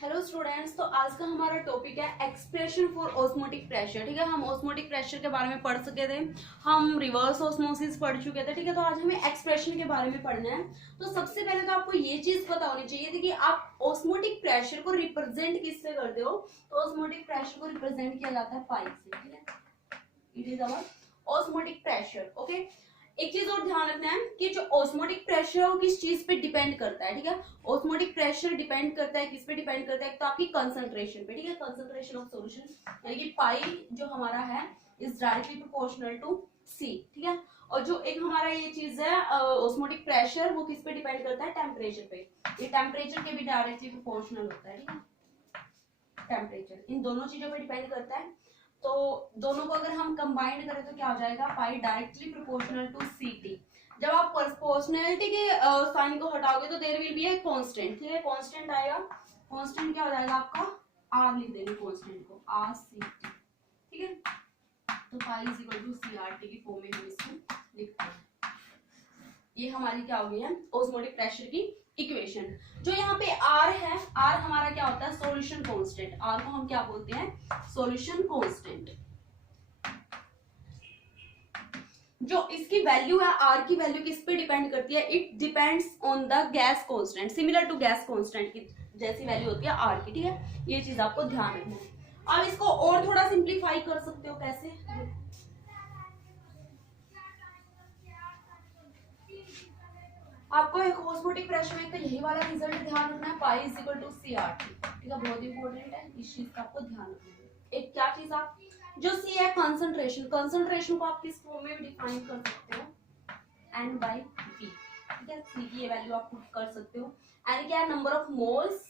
Hello students, तो आज का हमारा टॉपिक है एक्सप्रेशन फॉर ऑस्मोटिक प्रेशर। ठीक है, हम ऑस्मोटिक प्रेशर के बारे में पढ़ चुके थे, हम रिवर्स ऑस्मोसिस पढ़ चुके थे। ठीक है, तो आज हमें एक्सप्रेशन के बारे में पढ़ना है। तो सबसे पहले तो आपको ये चीज पता होनी चाहिए थी कि आप ऑस्मोटिक प्रेशर को रिप्रेजेंट किससे करते हो। तो ऑस्मोटिक प्रेशर को रिप्रेजेंट किया जाता है पाई से। ठीक है, it is our osmotic pressure. Okay, एक चीज और ध्यान रखना है कि जो ऑस्मोटिक प्रेशर है वो किस चीज पे डिपेंड करता है। ठीक है, ऑस्मोटिक प्रेशर डिपेंड करता है किस पे डिपेंड करता है, तो आपकी कंसंट्रेशन पे। ठीक है, कंसंट्रेशन ऑफ सॉल्यूशन यानी कि पाई जो हमारा है इज डायरेक्टली प्रोपोर्शनल टू सी। ठीक है, और जो एक हमारा ये चीज है ऑस्मोटिक प्रेशर, वो किस पे डिपेंड करता है, टेम्परेचर पे। ये टेम्परेचर के भी डायरेक्टली प्रोपोर्शनल होता है। ठीक है, टेम्परेचर इन दोनों चीजों पे डिपेंड करता है। तो दोनों को अगर हम कंबाइंड करें तो क्या हो जाएगा, pi directly proportional to C T. जब आप प्रोपोर्शनलिटी के साइन को हटाओगे तो there will be a constant. ठीक है, कांस्टेंट आएगा। कांस्टेंट क्या हो जाएगा आपका, आर लिख देंगे कांस्टेंट को, आर सी टी। ठीक है, तो pi is equal to C R T की फॉर्म में हम इसको लिखते हैं। ये हमारी क्या हो गई है, ऑस्मोटिक प्रेशर की इक्वेशन। जो यहाँ पे आर है, आर हमारा क्या होता है, सॉल्यूशन कांस्टेंट। आर को हम क्या बोलते हैं, सॉल्यूशन कांस्टेंट। जो इसकी वैल्यू है, आर की वैल्यू किस पे डिपेंड करती है, it depends on the gas constant, similar to gas constant की जैसी वैल्यू होती है आर की। ठीक है, ये चीज आपको ध्यान रखना है। अब इसको और थोड़ा सिंप्लीफाई कर सकते हो, कैसे, आपको एक ऑस्मोटिक प्रेशर में तो यही वाला रिजल्ट ध्यान रखना है, pi is equal to C R T. ठीक है, बहुत इंपॉर्टेंट है, इस चीज का आपको ध्यान रखना है। एक क्या चीज, आप जो सी है कंसंट्रेशन, कंसंट्रेशन को आप किस फॉर्म में भी डिफाइन कर सकते हो, एन बाई वी। ठीक है, सी की ये वैल्यू आप पुट कर सकते हो। एन क्या है, number of moles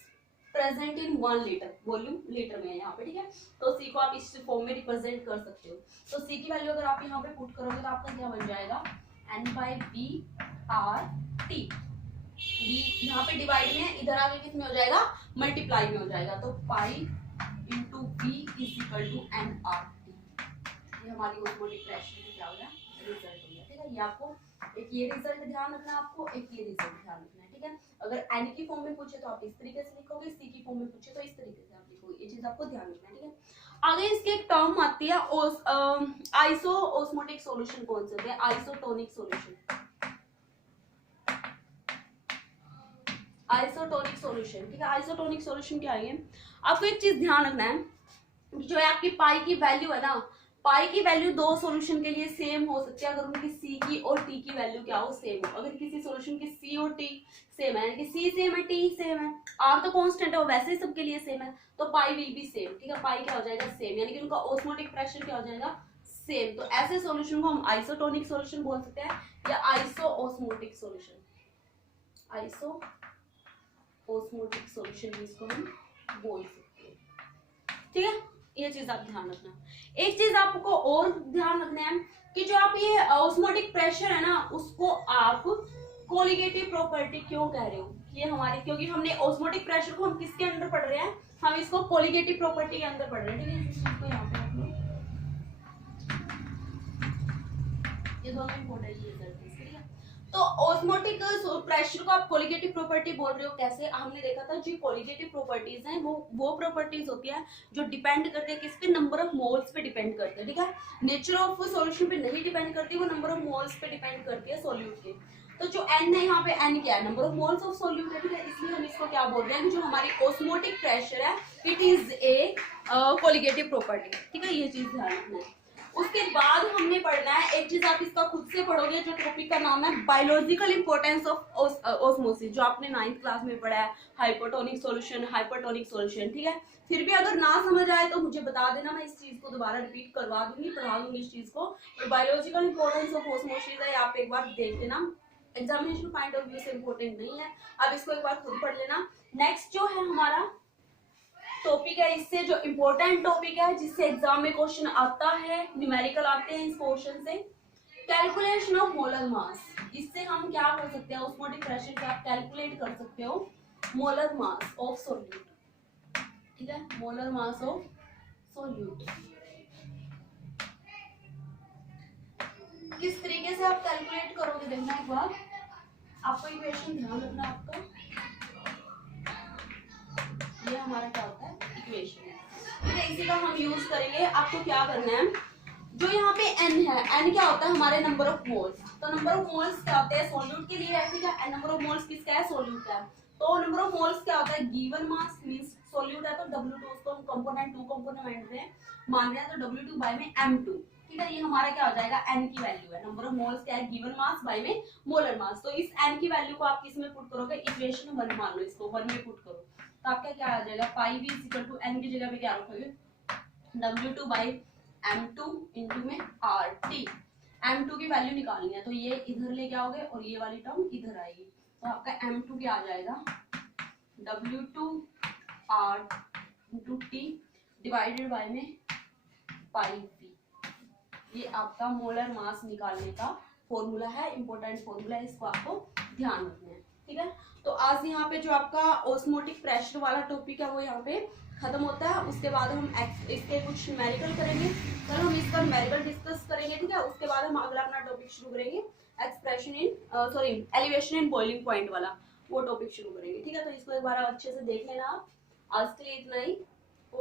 present in 1 litre, volume litre में है यहाँ पे। ठीक है, तो सी को आप इस फॉर्म में रिप्रेजेंट कर सकते हो। तो सी की वैल्यू अगर आप यहाँ पे पुट करोगे तो आपका क्या बन जाएगा, N by V R T. V यहाँ पे डिवाइड में, इधर आगे किस में हो जाएगा, मल्टीप्लाई में हो जाएगा। तो pi into V is equal to N R T. ये हमारी ऑस्मोटिक प्रेशर की क्या हो गया, रिजल्ट हो गया। ठीक है, ये आपको एक ये रिजल्ट ध्यान रखना है, आपको एक ये रिजल्ट ध्यान रखना है। ठीक है, अगर एन की फॉर्म में पूछे तो आप इस तरीके से लिखोगे, सी की फॉर्म में पूछे तो इस तरीके से आप लिखोगे। ये चीज आपको ध्यान रखना है। ठीक है, आगे इसके एक टर्म आती है आइसो ऑस्मोटिक सॉल्यूशन। कौन से होते हैं, आइसोटोनिक सॉल्यूशन, आइसोटोनिक सॉल्यूशन। ठीक है, आइसोटोनिक सॉल्यूशन क्या है, आपको एक चीज ध्यान रखना है, जो है आपकी पाई की वैल्यू है ना, पाई की वैल्यू दो सॉल्यूशन के लिए सेम हो सकती है अगर उनकी सी की और टी की वैल्यू क्या हो, सेम हो। अगर किसी सॉल्यूशन की सी और टी सेम है, यानी कि सी सेम है, टी सेम है, आर तो कांस्टेंट है, वो वैसे ही सबके लिए सेम है, तो पाई विल बी सेम। ठीक है, पाई क्या हो जाएगा, सेम, यानी कि उनका ऑस्मोटिक प्रेशर क्या हो जाएगा, सेम। तो ऐसे सॉल्यूशन को हम आइसोटोनिक सॉल्यूशन बोल सकते हैं या iso osmotic solution, iso osmotic solution भी इसको हम बोल सकते हैं। ठीक है, ये चीज आप ध्यान रखना। एक चीज आपको और ध्यान रखना है कि जो आप ये ऑस्मोटिक प्रेशर है ना, उसको आप कोलिगेटिव प्रॉपर्टी क्यों कह रहे हो, ये हमारी, क्योंकि हमने ऑस्मोटिक प्रेशर को हम किसके अंदर पढ़ रहे हैं, हम इसको कोलिगेटिव प्रॉपर्टी के अंदर पढ़ रहे हैं। ठीक है, इस चीज को यहाँ पे रख लो, ये दोनों इंपॉर्टेंट चीज है। तो ऑस्मोटिक प्रेशर को आप कोलिगेटिव प्रॉपर्टी बोल रहे हो, कैसे, हमने देखा था जो कोलिगेटिव प्रॉपर्टीज हैं वो प्रॉपर्टीज होती है जो डिपेंड करती है किस पे, नंबर ऑफ मोल्स पे डिपेंड करते हैं। ठीक है, नेचर ऑफ सॉल्यूशन पे नहीं डिपेंड करती, वो नंबर ऑफ मोल्स पे डिपेंड करती है सॉल्यूट के। तो जो एन है यहाँ पे, एन क्या है, number of moles of solute है। ठीक है, इसलिए हम इसको क्या बोल रहे हैं कि जो हमारी ऑस्मोटिक प्रेशर है it is a colligative property. ठीक है, ये चीज ध्यान रखना है। उसके बाद हमने पढ़ना है एक चीज, आप इसका खुद से पढ़ोगे, जो टॉपिक का नाम है बायोलॉजिकल इंपॉर्टेंस ऑफ ऑस्मोसिस, जो आपने 9th क्लास में पढ़ा है, हाइपोटोनिक सॉल्यूशन, हाइपरटोनिक सॉल्यूशन। ठीक है, फिर भी अगर ना समझ आए तो मुझे बता देना, मैं इस चीज को दोबारा रिपीट करवा दूंगी, पढ़ा दूंगी इस चीज को। तो बायोलॉजिकल इंपॉर्टेंस ऑफ ऑस्मोसिस है, आप एक बार देख लेना, एग्जामिनेशन पॉइंट ऑफ व्यू से इंपॉर्टेंट नहीं है, अब इसको एक बार खुद पढ़ लेना। नेक्स्ट जो है हमारा टॉपिक है, इससे जो इम्पोर्टेंट टॉपिक है जिससे एग्जाम में क्वेश्चन आता है, न्यूमेरिकल आते हैं इस पोर्शन से, कैलकुलेशन ऑफ मोलर मास। इससे हम क्या कर सकते हैं, ऑस्मोटिक प्रेशर से आप कैलकुलेट कर सकते हो मोलर मास ऑफ सॉल्यूट। ठीक है, मोलर मास ऑफ सॉल्यूट किस तरीके से आप कैलकुलेट करोगे, देखना एक बार, आपको इक्वेशन ध्यान रखना आपका, ये हमारा क्या होता है, इक्वेशन। ठीक है, इसी का हम यूज करेंगे। आपको क्या करना है, जो यहाँ पे n है, n क्या होता है हमारे नंबर ऑफ मोल्स। तो नंबर ऑफ मोल्स क्या होते हैं, सोल्यूट के लिए है, ठीक है। एंड नंबर ऑफ मोल्स किसका है, सोल्यूट का है। तो नंबर ऑफ मोल्स क्या होता है, गिवन मास मींस सोल्यूट है तो W2, उसको हम कंपोनेंट 2 कंपोनेंट में मान रहे हैं, तो W2 बाय में M2। ठीक है, ये हमारा क्या हो जाएगा, n की वैल्यू है। नंबर ऑफ मोल्स क्या है, गिवन मास बाय में मोलर मास। तो इस n की वैल्यू को आप किस में पुट करोगे, इक्वेशन 1 मान लो, इसको 1 में पुट करो, तो आपका क्या आ जाएगा, पाई v इक्वल टू n की जगह पे क्या रखोगे, W2 बाई M2 इंटू में RT। M2 की वैल्यू निकालनी है, तो ये इधर लेके आओगे और ये वाली टर्म इधर आएगी, तो आपका M2 क्या आ जाएगा, W2 R into T divided by में पाई V। ये आपका मोलर मास निकालने का फॉर्मूला है, इंपॉर्टेंट फॉर्मूला है, इसको आपको ध्यान रखना है। ठीक है, तो आज यहाँ पे जो आपका ऑस्मोटिक प्रेशर वाला टॉपिक है वो यहाँ पे खत्म होता है। उसके बाद हम इसके कुछ न्यूमेरिकल करेंगे, कल हम इसका न्यूमेरिकल डिस्कस करेंगे। ठीक है, उसके बाद हम अगला अपना टॉपिक शुरू करेंगे, expression in elevation in boiling point वाला, वो टॉपिक शुरू करेंगे। ठीक है, तो इसको एक बार अच्छे से देख लेना आप। आज के लिए इतना ही।